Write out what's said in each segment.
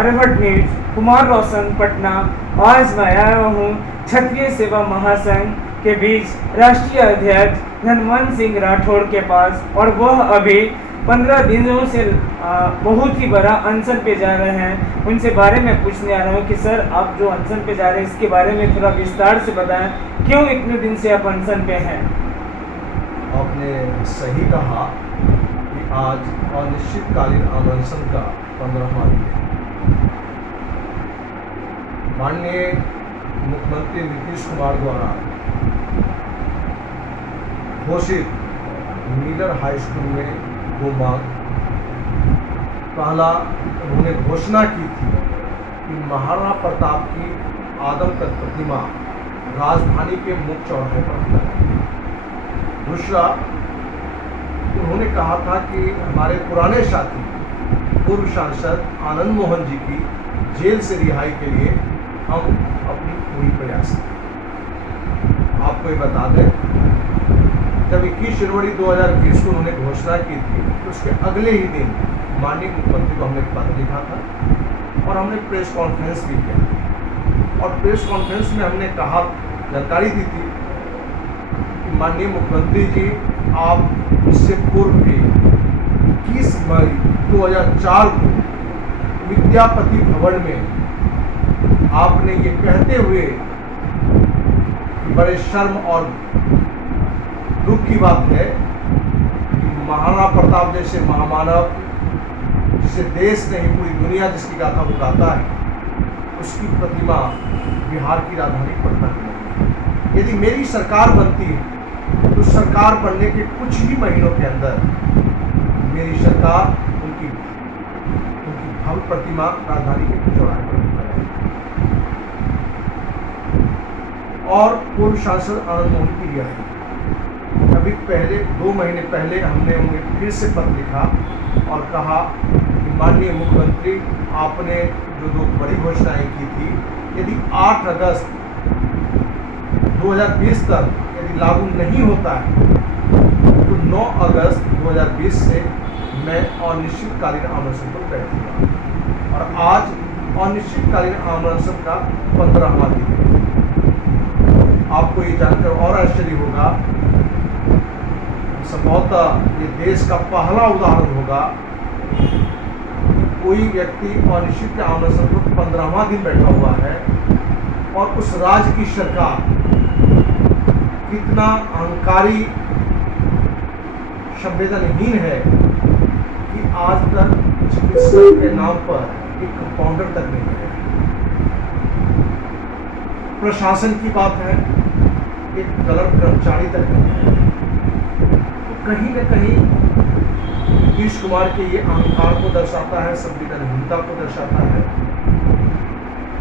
Aryabhata news, Kumar रोशन, पटना। आज मैं आया हूँ क्षत्रिय सेवा महासंघ के बीच राष्ट्रीय अध्यक्ष धनवंत सिंह राठौड़ के पास, और वह अभी 15 दिनों से बहुत ही बड़ा अनशन पे जा रहे हैं। उनसे बारे में पूछने आ रहा हूँ कि सर, आप जो अनशन पे जा रहे हैं इसके बारे में थोड़ा विस्तार से बताएं, क्यों इतने दिन से आप अनशन पे हैं? आपने सही कहा कि आज अनिश्चितकालीन अनशन का 15वां दिन है। माननीय मुख्यमंत्री नीतीश कुमार द्वारा घोषित मिलर हाई स्कूल में 2 मांग। पहला, उन्होंने घोषणा की थी कि महाराणा प्रताप की आदमकद प्रतिमा राजधानी के मुख्य चौराहे पर लगाएंगे। दूसरा, उन्होंने कहा था कि हमारे पुराने साथी पूर्व सांसद आनंद मोहन जी की जेल से रिहाई के लिए हम अपनी पूरी प्रयास करें। आपको ये बता दें, जब 21 जनवरी 2020 को उन्होंने घोषणा की थी, तो उसके अगले ही दिन माननीय मुख्यमंत्री को हमने पत्र लिखा था और हमने प्रेस कॉन्फ्रेंस भी किया। और प्रेस कॉन्फ्रेंस में हमने कहा, जानकारी दी थी कि माननीय मुख्यमंत्री जी, आप इससे पूर्व भी 21 मई 2004 को विद्यापति भवन में आपने ये कहते हुए कि बड़े शर्म और दुख की बात है कि महाराणा प्रताप जैसे महामानव, जिसे देश नहीं पूरी दुनिया जिसकी गाथा वो गाता है, उसकी प्रतिमा बिहार की राजधानी पटना में नहीं। यदि मेरी सरकार बनती है तो सरकार बनने के कुछ ही महीनों के अंदर मेरी सरकार उनकी भव्य प्रतिमा राजधानी के चौराहे पर लगाएगी। और पूर्व सांसद आनंद मोहन की रिहाई। अभी पहले 2 महीने पहले हमने उन्हें फिर से पत्र लिखा और कहा कि माननीय मुख्यमंत्री, आपने जो 2 बड़ी घोषणाएं की थी, यदि 8 अगस्त 2020 तक यदि लागू नहीं होता है तो 9 अगस्त 2020 से मैं अनिश्चितकालीन अनशन पर बैठूंगा। और आज अनिश्चितकालीन अनशन का 15वां दिन है। आपको ये जानकर और आश्चर्य होगा, संभवतः ये देश का पहला उदाहरण होगा कोई व्यक्ति अनिश्चित अनशन पर 15वां दिन बैठा हुआ है, और उस राज्य की सरकार कितना अहंकारी, संवेदनहीन है कि आज तक चिकित्सक के नाम पर एक कंपाउंडर तक नहीं है। प्रशासन की बात है, एक कलर कर्मचारी तक नहीं है। तो कहीं न कहीं नीतीश कुमार के ये अहंकार को दर्शाता है, संवेदनहीनता को दर्शाता है।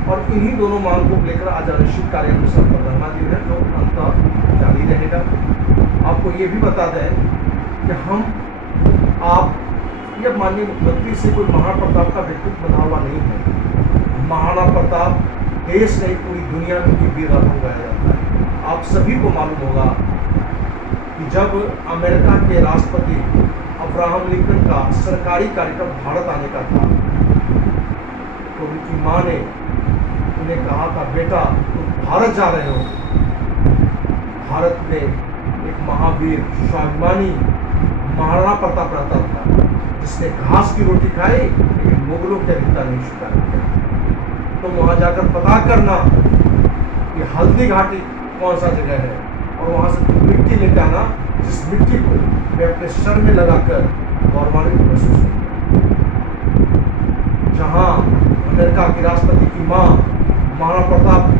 और इन्हीं दोनों मांग को लेकर आज अनिश्चितकालीन अनशन 15वां दिन है, जो अंत जारी रहेगा। आपको ये भी बता दें कि आप यह माननीय मुख्यमंत्री से कोई महाराणा प्रताप का व्यक्तित्व बना हुआ नहीं है। महाराणा प्रताप देश नहीं पूरी दुनिया में उनकी वीर गाथा गाया जाता है। आप सभी को मालूम होगा कि जब अमेरिका के राष्ट्रपति अब्राहम लिंकन का सरकारी कार्यक्रम भारत आने का था, तो उनकी माँ ने उन्हें कहा था, बेटा तुम भारत जा रहे हो। भारत में एक महावीर, स्वाभिमानी महाराणा प्रताप रहता था, जिसने घास की रोटी खाई लेकिन मुगलों की अधिकता नहीं स्वीकार किया। तो वहाँ जाकर पता करना कि हल्दी घाटी कौन सा जगह है, और वहाँ से मिट्टी लेकर आना, जिस मिट्टी को मैं अपने सर में लगाकर गौरवान्वित महसूस करूँ। जहाँ अमेरिका की राष्ट्रपति की माँ महाराणा प्रताप की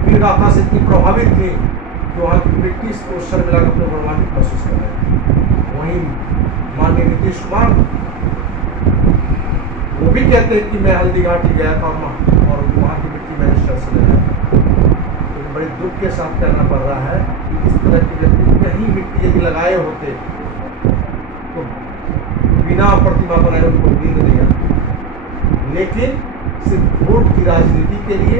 वीर गाथा से इतनी प्रभावित थी कि वहाँ की मिट्टी को सर में लगाकर अपने गौरवान्वित महसूस कर रहे थे। वहीं माननीय नीतीश कुमार, वो भी कहते हैं कि मैं हल्दी घाटी गया था और वहाँ की मिट्टी मैंने सर से लगाया। तो बड़े दुख के साथ कहना पड़ रहा है कि इस तरह के व्यक्ति कहीं मिट्टी यदि लगाए होते तो बिना प्रतिमा बनाए उनको नींद नहीं आती। लेकिन सिर्फ वोट की राजनीति के लिए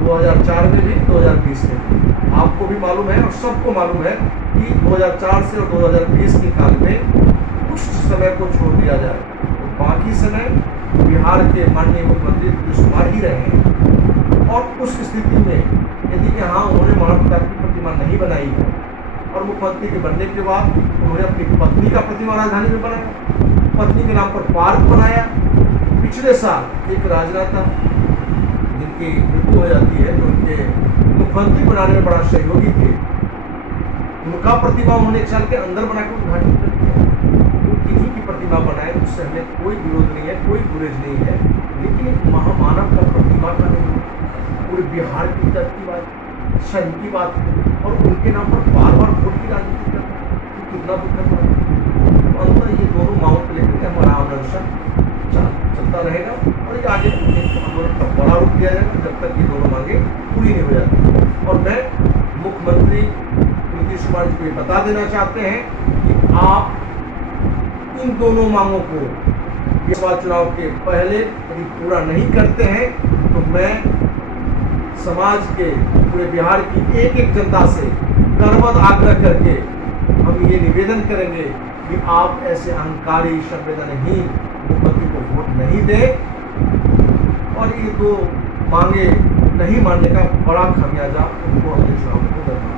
2004 में भी, 2020 में भी, आपको भी मालूम है और सबको मालूम है कि 2004 से और 2020 के काल में कुछ समय को छोड़ दिया जाए तो बाकी समय बिहार के माननीय मुख्यमंत्री नीतीश कुमार ही रहे हैं। और उस स्थिति में यदि यहाँ उन्होंने महान पिता की प्रतिमा नहीं बनाई है और मुख्यमंत्री के बनने के बाद उन्होंने अपनी पत्नी का प्रतिमा राजधानी में बनाया, पत्नी के नाम पर पार्क बनाया। पिछले साल एक राजनेता जिनकी मृत्यु हो जाती है, जो उनके मुख्यमंत्री बनाने में बड़ा सहयोगी थे, उनका प्रतिमा उन्होंने एक साल के अंदर बनाकर उद्घाटन कर दिया। किन्हीं की प्रतिमा बनाए, उससे हमें कोई विरोध नहीं है, कोई गुरेज नहीं है, लेकिन एक महामानव का प्रतिमा का नहीं, पूरे बिहार की इज्जत की बात, शर्म की बात है और उनके नाम पर बार बार वोट की राजनीति करना कितना दुखद बात है। तो अंतर ये दोनों मांगों को लेकर हमारा आंदोलन चलता रहेगा और ये आगे आंदोलन का बड़ा रूप दिया जाएगा जब तक ये दोनों मांगे पूरी नहीं हो जाती। और मैं मुख्यमंत्री नीतीश कुमार जी को ये बता देना चाहते हैं कि आप इन दोनों मांगों को लोकसभा चुनाव के पहले यदि पूरा नहीं करते हैं तो मैं समाज के पूरे बिहार की एक एक जनता से करबद्ध आग्रह करके हम ये निवेदन करेंगे कि आप ऐसे अहंकारी संवेदनहीन मुख्यमंत्री को वोट नहीं दें और ये दो मांगे नहीं मानने का बड़ा खामियाजा उनको अपने चुनाव को करना।